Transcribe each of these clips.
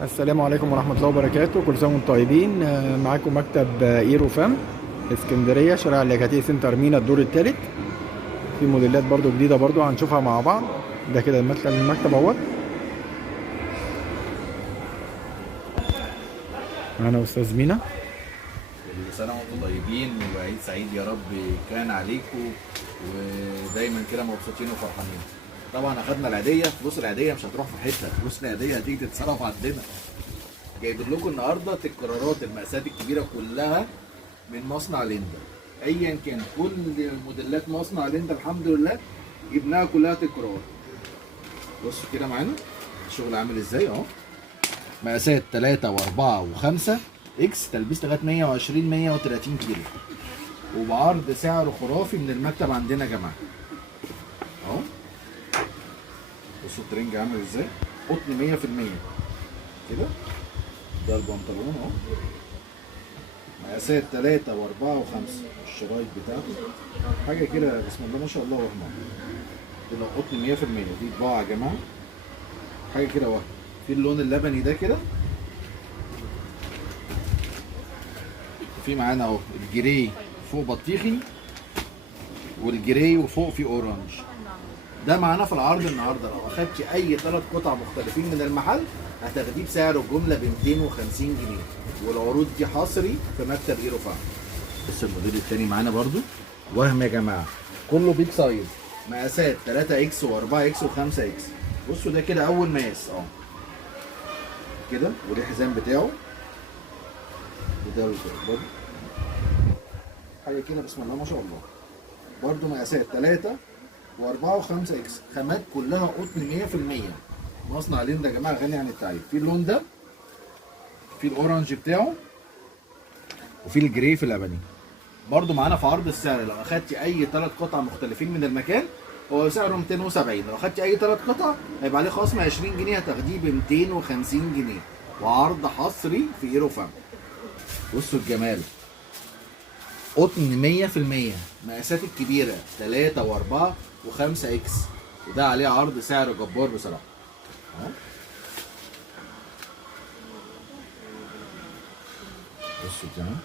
السلام عليكم ورحمة الله وبركاته، كل سنة وانتم طيبين. معاكم مكتب ايرو فام اسكندرية، شارع الليجاتيه سنتر مينا الدور الثالث. في موديلات برضو جديدة برضو هنشوفها مع بعض. ده كده المكتب اهوت. معانا استاذ مينا. كل سنة وانتم طيبين وعيد سعيد يا رب كان عليكم، ودايما كده مبسوطين وفرحانين. طبعا اخدنا العيدية، فلوس العيدية مش هتروح في حتة، فلوس العيدية هتيجي تتصرف عندنا. جايب لكم النهارده تكرارات المقاسات الكبيرة كلها من مصنع ليندا. ايا كان كل موديلات مصنع ليندا الحمد لله جبناها كلها تكرار. بصوا كده معانا الشغل عامل ازاي اهو. مقاسات 3 و4 و5 اكس، تلبيس لغايه 120 130 كيلو، وبعرض سعر خرافي من المكتب عندنا يا جماعه اهو. بصوا الترنج عامل ازاي، قطن 100% كده. ده البنطلون اهو، مقاسات 3 و4 و5. الشرايط بتاعته حاجه كده بسم الله ما شاء الله وهم. ده قطن 100%. دي طباعه يا جماعه حاجه كده وهم. في اللون اللبني ده كده، في معانا اهو الجري فوق بطيخي، والجري وفوق في اورنج. ده معانا في العرض النهارده. لو اخدتي اي 3 قطع مختلفين من المحل هتاخديه بسعر الجمله ب 250 جنيه، والعروض دي حصري في مكتب ايرو فام. بص الموديل التاني معانا برضو وهم يا جماعه، كله بيج سايز، مقاسات 3 اكس و4 اكس و5 اكس. بصوا ده كده اول مقاس اهو كده، وليه حزام بتاعه وده برضه حاجه كده بسم الله ما شاء الله. برضه مقاسات 3 و4 و5 اكس، خامات كلها قطن 100%. مصنع ليندا يا جماعه غني عن التعريف. في اللون ده، في الاورنج بتاعه، وفي الجري في اللبني. برضه معانا في عرض السعر. لو اخدتي اي 3 قطع مختلفين من المكان هو سعره 270. لو اخدتي اي 3 قطع هيبقى عليه خصم 20 جنيه، هتاخديه ب 250 جنيه، وعرض حصري في ايرو فام. بصوا الجمال، قطن 100%، مقاسات الكبيرة 3 و4 و5 اكس، وده عليه عرض سعر جبار بصراحة اهو. بصوا كمان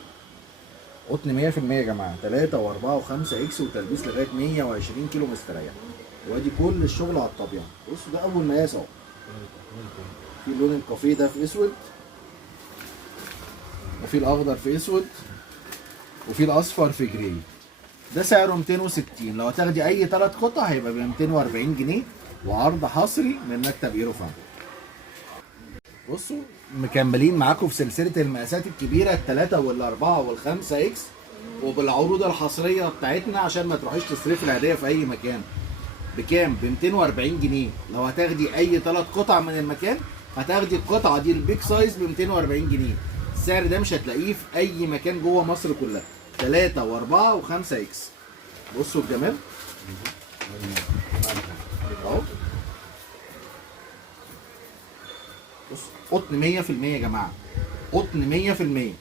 قطن 100% يا جماعة، 3 و4 و5 اكس، وتلبيس لغاية 120 كيلو مستريح. وادي كل الشغل على الطبيعة. بصوا ده أول مقاس اهو. في اللون الكافيه ده في اسود، وفي الأخضر في اسود، وفي الاصفر في جراي. ده سعره 260. لو هتاخدي اي 3 قطع هيبقى ب 240 جنيه، وعرض حصري من مكتب ايرو فام. بصوا مكملين معاكم في سلسله المقاسات الكبيره، الثلاثه والاربعه والخمسه اكس، وبالعروض الحصريه بتاعتنا عشان ما تروحيش تصرفي العيديه في اي مكان. بكام؟ ب 240 جنيه. لو هتاخدي اي 3 قطع من المكان هتاخدي القطعه دي البيج سايز ب 240 جنيه. السعر ده مش هتلاقيه في اي مكان جوه مصر كلها. 3 و4 و5 اكس. بصوا الجمال اهو. بص قطن 100% يا جماعه، قطن 100%.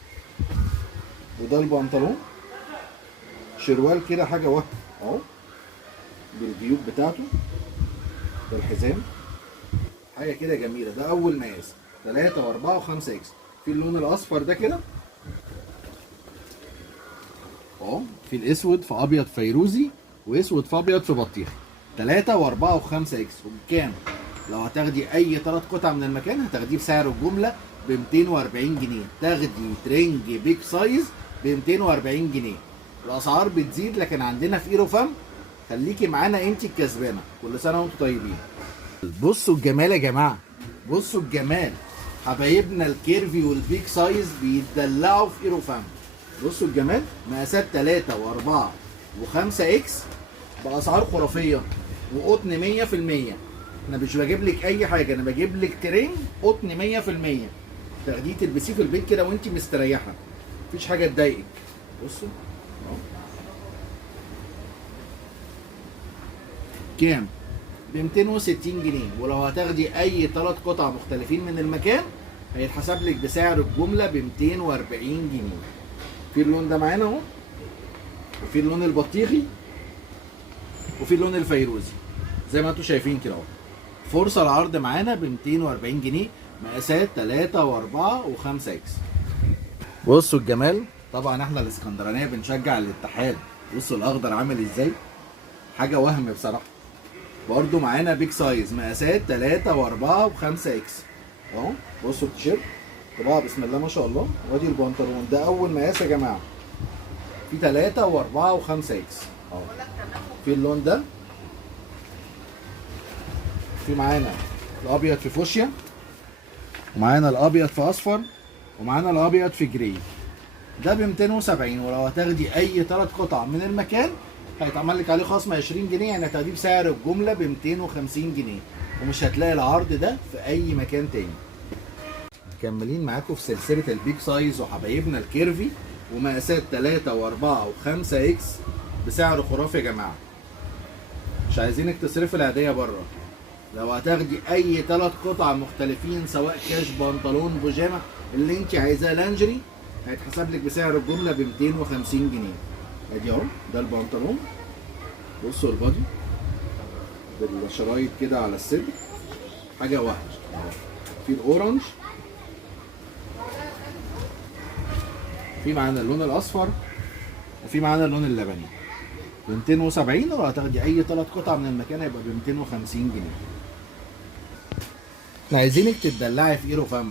وده البنطلون شروال كده حاجه وهم اهو، بالجيوب بتاعته. ده الحزام حاجه كده جميله. ده اول مقاس 3 و4 و5 اكس. في اللون الاصفر ده كده اهو، في الاسود في ابيض فيروزي، واسود في ابيض في بطيخي. 3 و4 و5 اكس. وبكام؟ لو هتاخدي اي 3 قطع من المكان هتاخديه بسعر الجمله ب 240 جنيه. تاخدي ترنج بيج سايز ب 240 جنيه. الاسعار بتزيد، لكن عندنا في ايرو فام خليكي معانا انت الكسبانه. كل سنه وانتم طيبين. بصوا الجمال يا جماعه، بصوا الجمال. حبايبنا الكيرفي والبيج سايز بيتدلعوا في ايرو فام. بصوا الجمال، مقاسات 3 و4 و5 اكس باسعار خرافيه، وقطن 100%. انا مش بجيب لك اي حاجه، انا بجيب لك ترين قطن 100%. تاخديه تلبسيه في البيت كده وانت مستريحه، مفيش حاجه تضايقك. بصوا اهو. كام؟ ب 260 جنيه. ولو هتاخدي اي 3 قطع مختلفين من المكان هيتحسب لك بسعر الجمله ب 240 جنيه. في اللون ده معانا اهو، وفي اللون البطيخي، وفي اللون الفيروزي زي ما انتم شايفين كده اهو. فرصه العرض معانا ب 240 جنيه مقاسات 3 و4 و5 اكس. بصوا الجمال، طبعا احنا الاسكندرانيه بنشجع الاتحاد. بصوا الاخضر عامل ازاي، حاجه وهم بصراحه. برضو معانا بيج سايز مقاسات 3 و4 و5 اكس اهو. بصوا التيشيرت طبعا بسم الله ما شاء الله. وادي البنطلون ده اول مقاس يا جماعه، في 3 و4 و5 اكس اهو. في اللون ده، في معانا الابيض في فوشيا، ومعانا الابيض في اصفر، ومعانا الابيض في جراي. ده ب 270، ولو هتاخدي اي 3 قطع من المكان هيتعمل لك عليه خصم 20 جنيه، يعني هتاخديه بسعر الجمله ب 250 جنيه، ومش هتلاقي العرض ده في اي مكان تاني. مكملين معاكم في سلسله البيج سايز وحبايبنا الكيرفي، ومقاسات 3 و4 و5 اكس بسعر خرافي يا جماعه. مش عايزينك تصرفي العاديه بره. لو هتاخدي اي 3 قطع مختلفين سواء كاش، بنطلون، بيجامه، اللي انت عايزاه لانجري، هيتحسب لك بسعر الجمله ب 250 جنيه. ادي اهو ده البنطلون. بصوا البادي بالشرايط كده على الصدر، حاجه وحش. في الاورنج، في معانا اللون الاصفر، وفي معانا اللون اللبني ب 270. ولو هتاخدي اي 3 قطع من المكان هيبقى ب 250 جنيه. احنا عايزينك تتدلعي في ايرو فم.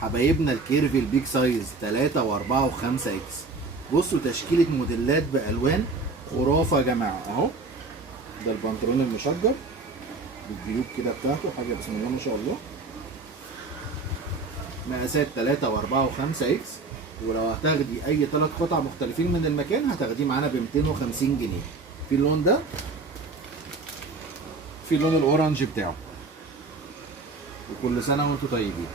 حبايبنا الكيرفي البيج سايز 3 و4 و5 اكس. بصوا تشكيله موديلات بالوان خرافه يا جماعه اهو. ده البنطلون المشجر بالجيوب كده بتاعته، حاجه بسم الله ما شاء الله. مقاسات 3 و4 و5 اكس. ولو هتاخدي اي 3 قطع مختلفين من المكان هتاخديه معانا ب 250 جنيه. في اللون ده، في اللون الاورنج بتاعه. وكل سنه وانتم طيبين.